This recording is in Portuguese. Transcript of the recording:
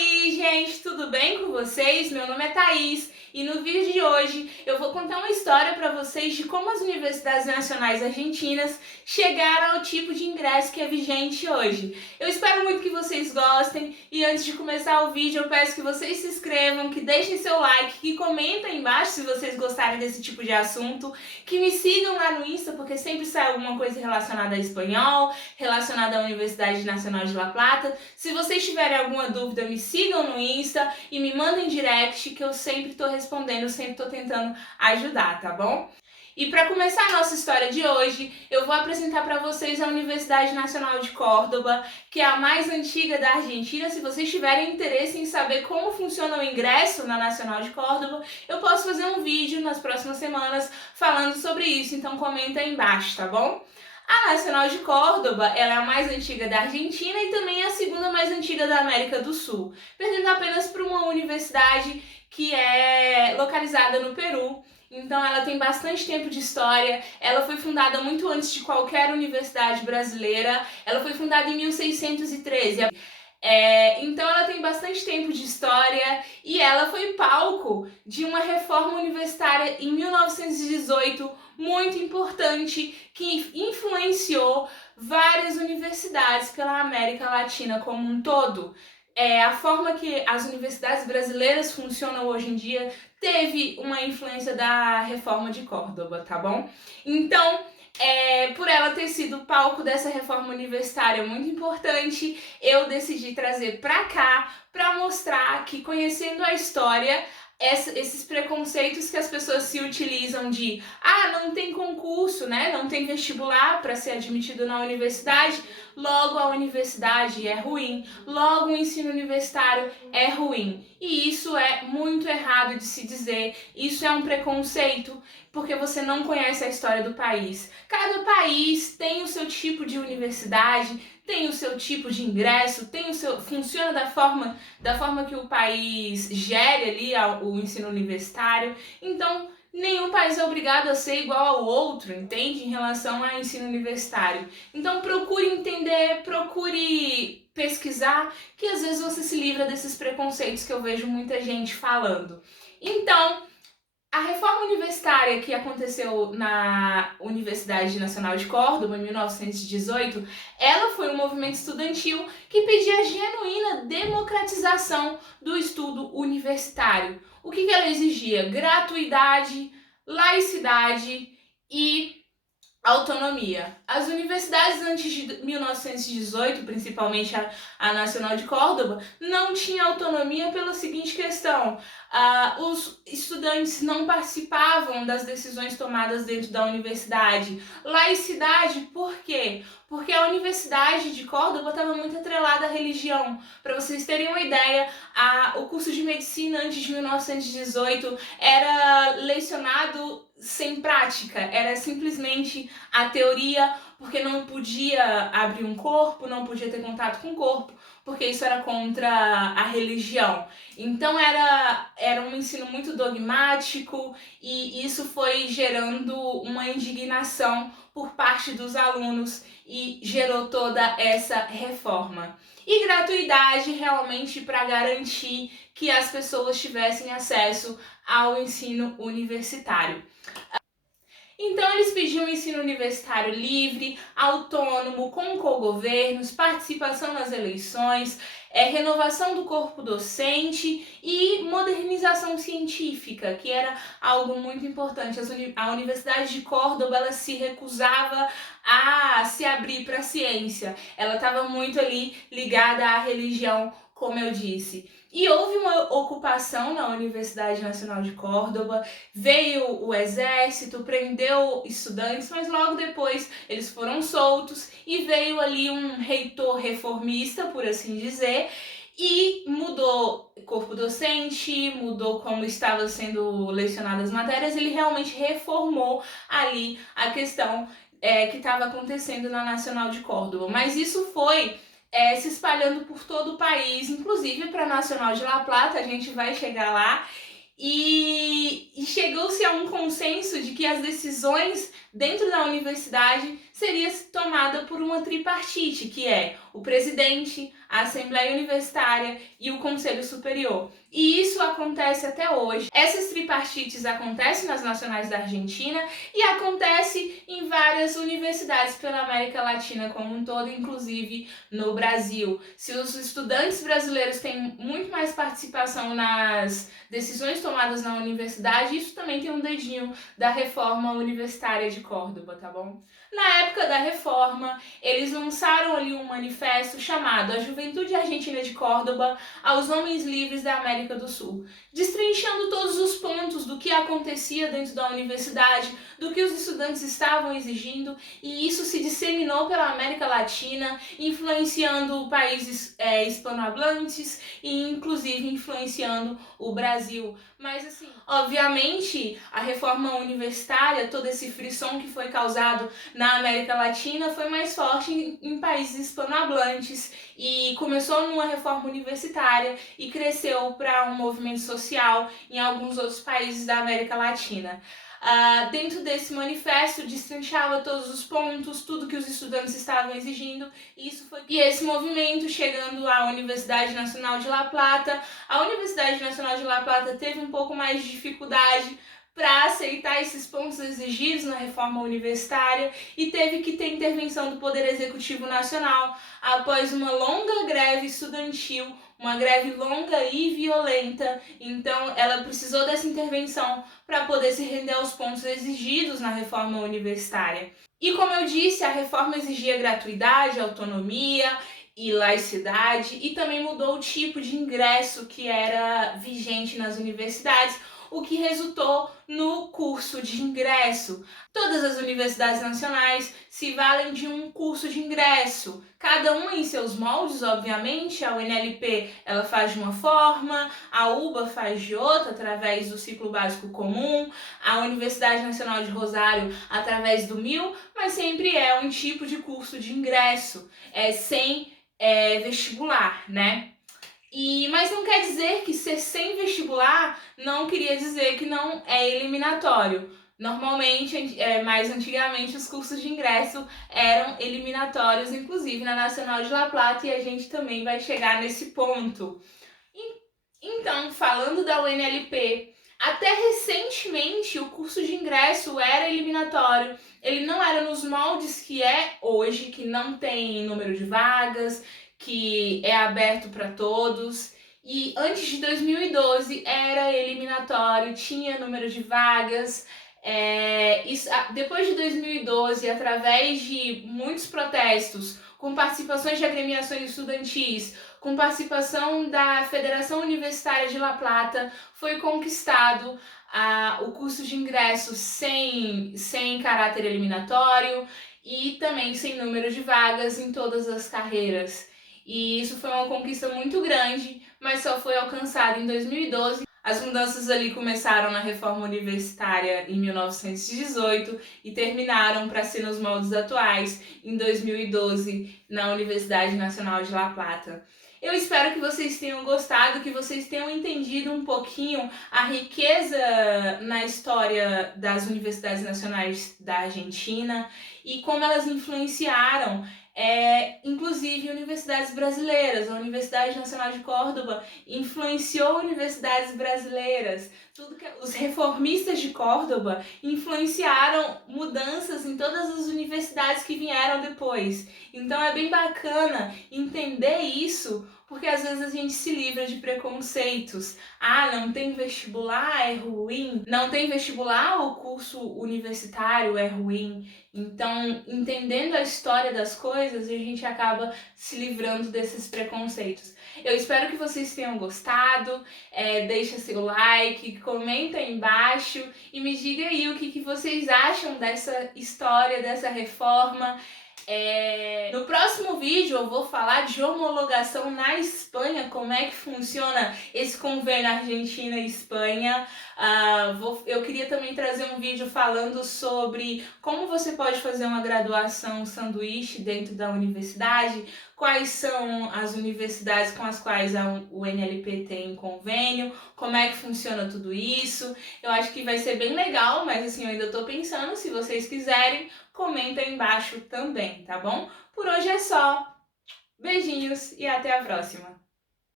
aí, gente, tudo bem com vocês? Meu nome é Thaís e no vídeo de hoje eu vou contar uma história para vocês de como as universidades nacionais argentinas chegaram ao tipo de ingresso que é vigente hoje. Eu espero muito que vocês gostem e antes de começar o vídeo eu peço que vocês se inscrevam, que deixem seu like, que comentem aí embaixo se vocês gostarem desse tipo de assunto, que me sigam lá no Insta porque sempre sai alguma coisa relacionada a espanhol, relacionada à Universidade Nacional de La Plata. Se vocês tiverem alguma dúvida, me sigam no Insta e me mandem direct que eu sempre tô respondendo, sempre tô tentando ajudar, tá bom? E para começar a nossa história de hoje, eu vou apresentar para vocês a Universidade Nacional de Córdoba, que é a mais antiga da Argentina. Se vocês tiverem interesse em saber como funciona o ingresso na Nacional de Córdoba, eu posso fazer um vídeo nas próximas semanas falando sobre isso, então comenta aí embaixo, tá bom? A Nacional de Córdoba ela é a mais antiga da Argentina e também a segunda mais antiga da América do Sul, perdendo apenas para uma universidade que é localizada no Peru. Então ela tem bastante tempo de história, ela foi fundada muito antes de qualquer universidade brasileira, ela foi fundada em 1613. Então ela tem bastante tempo de história e ela foi palco de uma reforma universitária em 1918 muito importante que influenciou várias universidades pela América Latina como um todo. A forma que as universidades brasileiras funcionam hoje em dia teve uma influência da reforma de Córdoba, tá bom? Então, por ela ter sido palco dessa reforma universitária muito importante, eu decidi trazer para cá para mostrar que, conhecendo a história, esses preconceitos que as pessoas se utilizam de não tem concurso, né? Não tem vestibular para ser admitido na universidade, logo a universidade é ruim, logo o ensino universitário é ruim. E isso é muito errado de se dizer, isso é um preconceito, porque você não conhece a história do país. Cada país tem o seu tipo de universidade, tem o seu tipo de ingresso, funciona da forma que o país gere ali o ensino universitário. Então, nenhum país é obrigado a ser igual ao outro, entende? Em relação ao ensino universitário. Então, procure entender, procure pesquisar, que às vezes você se livra desses preconceitos que eu vejo muita gente falando. Então, a reforma universitária que aconteceu na Universidade Nacional de Córdoba, em 1918, ela foi um movimento estudantil que pedia a genuína democratização do estudo universitário. O que ela exigia? Gratuidade, laicidade e autonomia. As universidades antes de 1918, principalmente a Nacional de Córdoba, não tinha autonomia pela seguinte questão: os estudantes não participavam das decisões tomadas dentro da universidade. Laicidade, por quê? Porque a Universidade de Córdoba estava muito atrelada à religião. Para vocês terem uma ideia, o curso de medicina antes de 1918 era lecionado sem prática, era simplesmente a teoria, porque não podia abrir um corpo, não podia ter contato com o corpo, porque isso era contra a religião. Então era um ensino muito dogmático e isso foi gerando uma indignação por parte dos alunos e gerou toda essa reforma. E gratuidade realmente para garantir que as pessoas tivessem acesso ao ensino universitário. Então eles pediam um ensino universitário livre, autônomo, com cogovernos, participação nas eleições, renovação do corpo docente e modernização científica, que era algo muito importante. A Universidade de Córdoba ela se recusava a se abrir para a ciência, ela estava muito ali ligada à religião, como eu disse. E houve uma ocupação na Universidade Nacional de Córdoba, veio o exército, prendeu estudantes, mas logo depois eles foram soltos e veio ali um reitor reformista, por assim dizer, e mudou corpo docente, mudou como estava sendo lecionadas as matérias, ele realmente reformou ali a questão que estava acontecendo na Nacional de Córdoba. Mas isso foi se espalhando por todo o país, inclusive para a Nacional de La Plata, a gente vai chegar lá, e chegou-se a um consenso de que as decisões dentro da universidade seriam tomadas por uma tripartite, que é o presidente, a Assembleia Universitária e o Conselho Superior. E isso acontece até hoje. Essas tripartites acontecem nas nacionais da Argentina e acontece em várias universidades pela América Latina como um todo, inclusive no Brasil. Se os estudantes brasileiros têm muito mais participação nas decisões tomadas na universidade, isso também tem um dedinho da reforma universitária de Córdoba, tá bom? Na época da reforma, eles lançaram ali um manifesto chamado A Juventude Argentina de Córdoba aos Homens Livres da América do Sul, destrinchando todos os pontos do que acontecia dentro da universidade, do que os estudantes estavam exigindo, e isso se disseminou pela América Latina, influenciando países hispanohablantes e inclusive influenciando o Brasil. Mas assim, obviamente, a reforma universitária, todo esse frisson que foi causado na América Latina foi mais forte em países hispanohablantes e começou numa reforma universitária e cresceu para um movimento social em alguns outros países da América Latina. Dentro desse manifesto destrinchava todos os pontos, tudo que os estudantes estavam exigindo, e esse movimento chegando à Universidade Nacional de La Plata. A Universidade Nacional de La Plata teve um pouco mais de dificuldade para aceitar esses pontos exigidos na reforma universitária e teve que ter intervenção do Poder Executivo Nacional após uma longa greve estudantil, uma greve longa e violenta. Então ela precisou dessa intervenção para poder se render aos pontos exigidos na reforma universitária. E como eu disse, a reforma exigia gratuidade, autonomia e laicidade, e também mudou o tipo de ingresso que era vigente nas universidades, o que resultou no curso de ingresso. Todas as universidades nacionais se valem de um curso de ingresso, cada uma em seus moldes, obviamente. A UNLP ela faz de uma forma, a UBA faz de outra, através do ciclo básico comum, a Universidade Nacional de Rosário através do MIL, mas sempre é um tipo de curso de ingresso, sem vestibular, né? Mas não quer dizer que ser sem vestibular não queria dizer que não é eliminatório. Normalmente, mais antigamente, os cursos de ingresso eram eliminatórios, inclusive na Nacional de La Plata, e a gente também vai chegar nesse ponto. Então, falando da UNLP, até recentemente o curso de ingresso era eliminatório. Ele não era nos moldes que é hoje, que não tem número de vagas, que é aberto para todos. E antes de 2012 era eliminatório, tinha número de vagas. Depois de 2012, através de muitos protestos, com participações de agremiações estudantis, com participação da Federação Universitária de La Plata, foi conquistado o curso de ingresso sem caráter eliminatório e também sem número de vagas em todas as carreiras. E isso foi uma conquista muito grande, mas só foi alcançado em 2012. As mudanças ali começaram na reforma universitária em 1918 e terminaram para ser nos moldes atuais em 2012 na Universidade Nacional de La Plata. Eu espero que vocês tenham gostado, que vocês tenham entendido um pouquinho a riqueza na história das universidades nacionais da Argentina e como elas influenciaram inclusive universidades brasileiras. A Universidade Nacional de Córdoba influenciou universidades brasileiras. Os reformistas de Córdoba influenciaram mudanças em todas as universidades que vieram depois. Então é bem bacana entender isso, porque às vezes a gente se livra de preconceitos. Não tem vestibular, é ruim. Não tem vestibular, o curso universitário é ruim. Então, entendendo a história das coisas, a gente acaba se livrando desses preconceitos. Eu espero que vocês tenham gostado. Deixa seu like, comenta aí embaixo e me diga aí o que vocês acham dessa história, dessa reforma. No próximo vídeo eu vou falar de homologação na Espanha, como é que funciona esse convênio Argentina e Espanha. Eu queria também trazer um vídeo falando sobre como você pode fazer uma graduação sanduíche dentro da universidade, quais são as universidades com as quais a UNLP tem convênio, como é que funciona tudo isso. Eu acho que vai ser bem legal, mas assim, eu ainda estou pensando. Se vocês quiserem, comenta aí embaixo também, tá bom? Por hoje é só. Beijinhos e até a próxima!